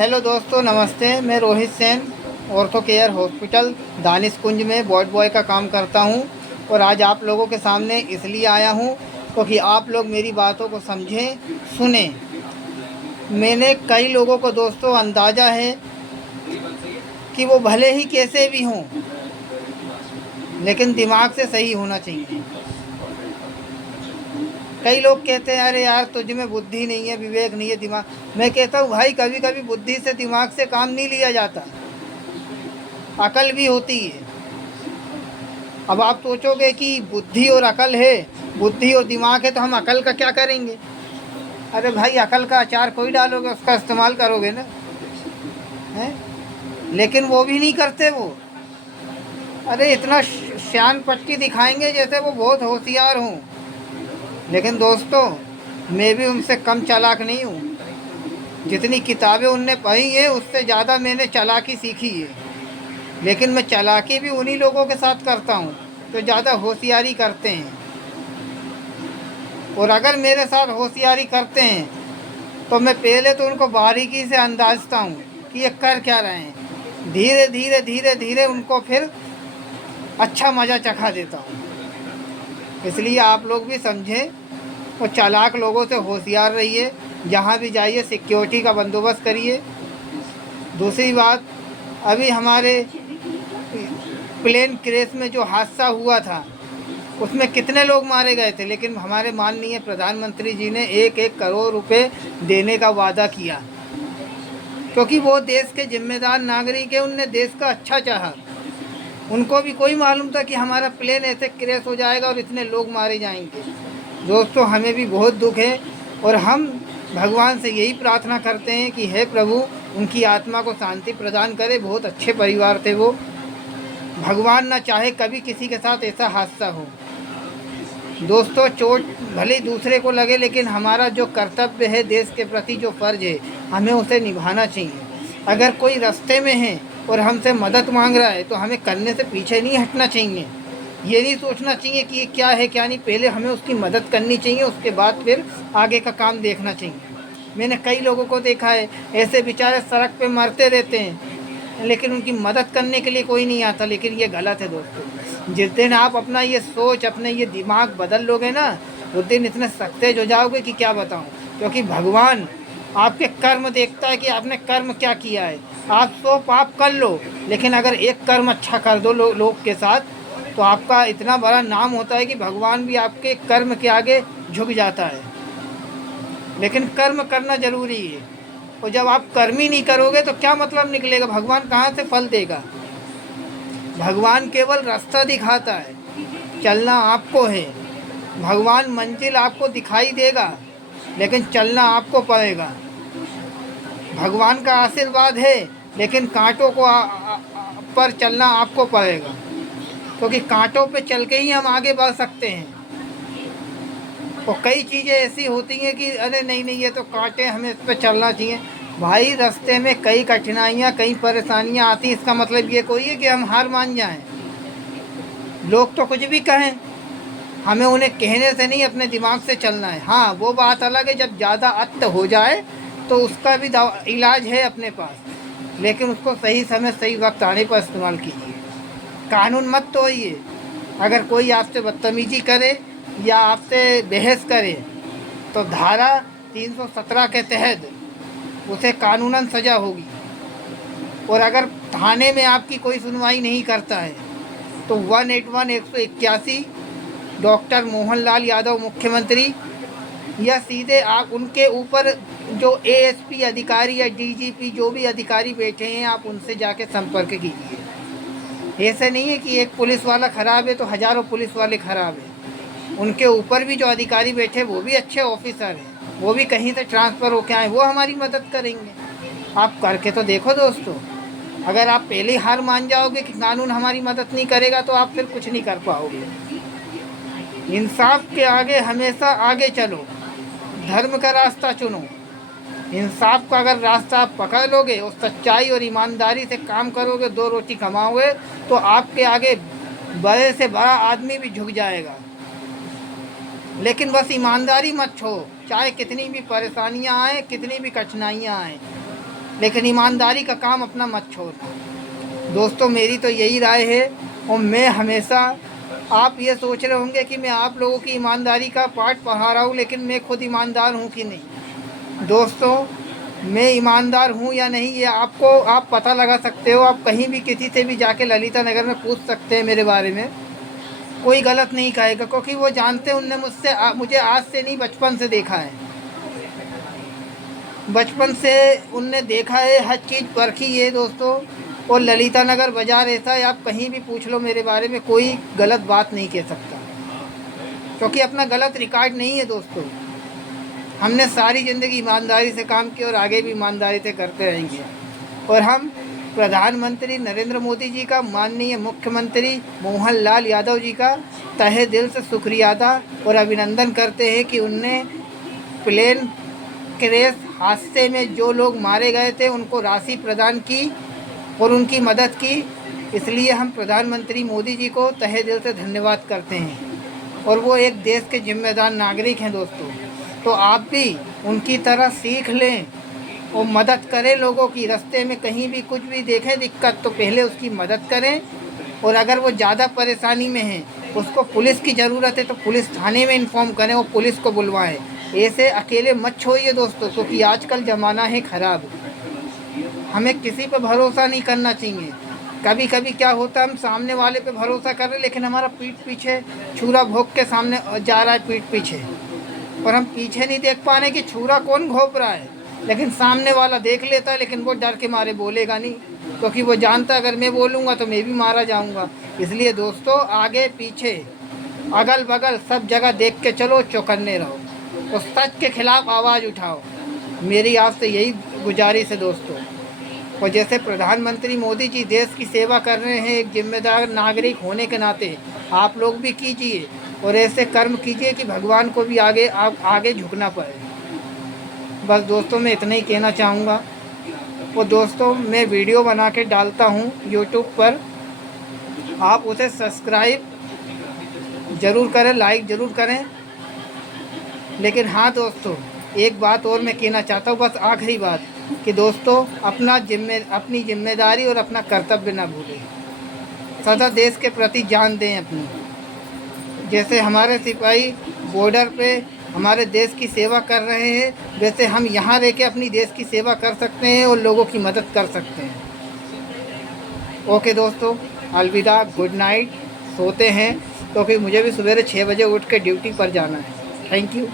Hello दोस्तों, नमस्ते। मैं Rohit Sen ortho care hospital Danish Kunj में वार्ड बॉय का काम करता हूं और आज आप लोगों के सामने इसलिए आया हूं क्योंकि आप लोग मेरी बातों को समझें, सुनें। मैंने कई लोगों को दोस्तों अंदाज़ा है कि वो भले ही कैसे भी हों, लेकिन दिमाग से सही होना चाहिए। कई लोग कहते हैं अरे यार तुझ में बुद्धि नहीं है, विवेक नहीं है, दिमाग। मैं कहता हूँ भाई, कभी कभी बुद्धि से दिमाग से काम नहीं लिया जाता, अकल भी होती है। अब आप सोचोगे कि बुद्धि और अकल है, बुद्धि और दिमाग है तो हम अकल का क्या करेंगे। अरे भाई, अकल का अचार कोई डालोगे, उसका इस्तेमाल करोगे ना, हैं? लेकिन वो भी नहीं करते वो। अरे इतना शान पट्टी दिखाएंगे जैसे वो बहुत होशियार हों। लेकिन दोस्तों, मैं भी उनसे कम चालाक नहीं हूँ। जितनी किताबें उनने पढ़ी हैं उससे ज़्यादा मैंने चालाकी सीखी है। लेकिन मैं चालाकी भी उन्हीं लोगों के साथ करता हूँ जो ज़्यादा होशियारी करते हैं। और अगर मेरे साथ होशियारी करते हैं तो मैं पहले तो उनको बारीकी से अंदाजता हूँ कि ये कर क्या रहे हैं। धीरे धीरे धीरे धीरे उनको फिर अच्छा मज़ा चखा देता हूँ। इसलिए आप लोग भी समझें और चालाक लोगों से होशियार रहिए। जहाँ भी जाइए सिक्योरिटी का बंदोबस्त करिए। दूसरी बात, अभी हमारे प्लेन क्रैश में जो हादसा हुआ था उसमें कितने लोग मारे गए थे, लेकिन हमारे माननीय प्रधानमंत्री जी ने 1-1 करोड़ रुपए देने का वादा किया, क्योंकि वो देश के जिम्मेदार नागरिक हैं। उनने देश का अच्छा चाहा। उनको भी कोई मालूम था कि हमारा प्लेन ऐसे क्रैश हो जाएगा और इतने लोग मारे जाएंगे। दोस्तों, हमें भी बहुत दुख है और हम भगवान से यही प्रार्थना करते हैं कि हे प्रभु, उनकी आत्मा को शांति प्रदान करे। बहुत अच्छे परिवार थे वो। भगवान ना चाहे कभी किसी के साथ ऐसा हादसा हो। दोस्तों, चोट भले दूसरे को लगे, लेकिन हमारा जो कर्तव्य है, देश के प्रति जो फ़र्ज़ है, हमें उसे निभाना चाहिए। अगर कोई रास्ते में है और हमसे मदद मांग रहा है तो हमें करने से पीछे नहीं हटना चाहिए। ये नहीं सोचना चाहिए कि ये क्या है क्या नहीं, पहले हमें उसकी मदद करनी चाहिए, उसके बाद फिर आगे का काम देखना चाहिए। मैंने कई लोगों को देखा है, ऐसे बेचारे सड़क पे मरते रहते हैं, लेकिन उनकी मदद करने के लिए कोई नहीं आता। लेकिन ये गलत है दोस्तों। जिस दिन आप अपना ये सोच, अपने ये दिमाग बदल लोगे ना, उस दिन इतने सख्तेज हो जाओगे कि क्या बताऊँ। क्योंकि भगवान आपके कर्म देखता है कि आपने कर्म क्या किया है। आप 100 पाप कर लो, लेकिन अगर एक कर्म अच्छा कर दो लोग के साथ, तो आपका इतना बड़ा नाम होता है कि भगवान भी आपके कर्म के आगे झुक जाता है। लेकिन कर्म करना ज़रूरी है। और जब आप कर्म ही नहीं करोगे तो क्या मतलब निकलेगा, भगवान कहाँ से फल देगा। भगवान केवल रास्ता दिखाता है, चलना आपको है। भगवान मंजिल आपको दिखाई देगा, लेकिन चलना आपको पड़ेगा। भगवान का आशीर्वाद है, लेकिन कांटों को पर चलना आपको पड़ेगा, क्योंकि कांटों पे चल के ही हम आगे बढ़ सकते हैं। और कई चीज़ें ऐसी होती हैं कि अरे नहीं नहीं, ये तो कांटे, हमें इस पर चलना चाहिए। भाई, रास्ते में कई कठिनाइयाँ, कई परेशानियाँ आती, इसका मतलब ये कोई है कि हम हार मान जाएं। लोग तो कुछ भी कहें, हमें उन्हें कहने से नहीं, अपने दिमाग से चलना है। हाँ, वो बात अलग है, जब ज़्यादा अत्त हो जाए तो उसका भी इलाज है अपने पास, लेकिन उसको सही समय सही वक्त आने पर इस्तेमाल कीजिए। कानून मत तोड़िए। अगर कोई आपसे बदतमीजी करे या आपसे बहस करे तो धारा 317 के तहत उसे कानूनन सज़ा होगी। और अगर थाने में आपकी कोई सुनवाई नहीं करता है तो 181 181 डॉक्टर मोहनलाल यादव मुख्यमंत्री, या सीधे आप उनके ऊपर जो एएसपी अधिकारी या डीजीपी जो भी अधिकारी बैठे हैं, आप उनसे जाके संपर्क कीजिए। ऐसे नहीं है कि एक पुलिस वाला ख़राब है तो हज़ारों पुलिस वाले ख़राब हैं। उनके ऊपर भी जो अधिकारी बैठे वो भी अच्छे ऑफिसर हैं, वो भी कहीं से ट्रांसफ़र होके आए, वो हमारी मदद करेंगे। आप करके तो देखो दोस्तों। अगर आप पहले ही हार मान जाओगे कि कानून हमारी मदद नहीं करेगा तो आप फिर कुछ नहीं कर पाओगे। इंसाफ के आगे हमेशा आगे चलो, धर्म का रास्ता चुनो। इंसाफ का अगर रास्ता आप पकड़ लोगे और सच्चाई और ईमानदारी से काम करोगे, 2 रोटी कमाओगे, तो आपके आगे बड़े से बड़ा आदमी भी झुक जाएगा। लेकिन बस ईमानदारी मत छोड़ो, चाहे कितनी भी परेशानियां आए, कितनी भी कठिनाइयां आए। लेकिन ईमानदारी का काम अपना मत छोड़ना। दोस्तों मेरी तो यही राय है। और मैं हमेशा, आप ये सोच रहे होंगे कि मैं आप लोगों की ईमानदारी का पाठ पढ़ा रहा हूँ, लेकिन मैं खुद ईमानदार हूँ कि नहीं। दोस्तों मैं ईमानदार हूँ या नहीं ये आप पता लगा सकते हो। आप कहीं भी किसी से भी जाके ललिता नगर में पूछ सकते हैं मेरे बारे में, कोई गलत नहीं कहेगा, क्योंकि वो जानते हैं, उनने मुझे आज से नहीं बचपन से देखा है। बचपन से उनने देखा है, हर चीज़ परखी है दोस्तों। और ललिता नगर बाज़ार ऐसा है, आप कहीं भी पूछ लो मेरे बारे में, कोई गलत बात नहीं कह सकता, क्योंकि अपना गलत रिकॉर्ड नहीं है दोस्तों। हमने सारी ज़िंदगी ईमानदारी से काम किया और आगे भी ईमानदारी से करते रहेंगे। और हम प्रधानमंत्री नरेंद्र मोदी जी का, माननीय मुख्यमंत्री मोहन लाल यादव जी का तहे दिल से शुक्रिया अदा और अभिनंदन करते हैं कि उनने प्लेन क्रैश हादसे में जो लोग मारे गए थे उनको राशि प्रदान की और उनकी मदद की। इसलिए हम प्रधानमंत्री मोदी जी को तहे दिल से धन्यवाद करते हैं। और वो एक देश के जिम्मेदार नागरिक हैं दोस्तों। तो आप भी उनकी तरह सीख लें और मदद करें लोगों की। रास्ते में कहीं भी कुछ भी देखें दिक्कत तो पहले उसकी मदद करें। और अगर वो ज़्यादा परेशानी में है, उसको पुलिस की ज़रूरत है, तो पुलिस थाने में इन्फॉर्म करें और पुलिस को बुलवाएं। ऐसे अकेले मत छोड़िए दोस्तों, क्योंकि आजकल ज़माना है ख़राब। हमें किसी पे भरोसा नहीं करना चाहिए। कभी कभी क्या होता है, हम सामने वाले पे भरोसा कर रहे हैं, लेकिन हमारा पीठ पीछे छुरा भोंक के सामने जा रहा है पीठ पीछे, और हम पीछे नहीं देख पा रहे कि छुरा कौन घोंप रहा है। लेकिन सामने वाला देख लेता है, लेकिन वो डर के मारे बोलेगा नहीं, क्योंकि वो जानता है अगर मैं बोलूँगा तो मैं भी मारा जाऊँगा। इसलिए दोस्तों आगे पीछे अगल बगल सब जगह देख के चलो, चौकन्ने रहो और सच के खिलाफ आवाज़ उठाओ। मेरी आपसे यही गुजारिश है दोस्तों। और जैसे प्रधानमंत्री मोदी जी देश की सेवा कर रहे हैं एक जिम्मेदार नागरिक होने के नाते, आप लोग भी कीजिए और ऐसे कर्म कीजिए कि भगवान को भी आगे झुकना पड़े। बस दोस्तों मैं इतना ही कहना चाहूँगा। और दोस्तों मैं वीडियो बना के डालता हूँ यूट्यूब पर, आप उसे सब्सक्राइब ज़रूर करें, लाइक ज़रूर करें। लेकिन हाँ दोस्तों एक बात और मैं कहना चाहता हूँ, बस आखिरी बात, कि दोस्तों अपनी जिम्मेदारी और अपना कर्तव्य ना भूलें। सदा देश के प्रति जान दें अपनी। जैसे हमारे सिपाही बॉर्डर पे हमारे देश की सेवा कर रहे हैं, वैसे हम यहाँ रह के अपनी देश की सेवा कर सकते हैं और लोगों की मदद कर सकते हैं। ओके दोस्तों, अलविदा, गुड नाइट। सोते हैं क्योंकि मुझे भी सवेरे 6 बजे उठ के ड्यूटी पर जाना है। Thank you.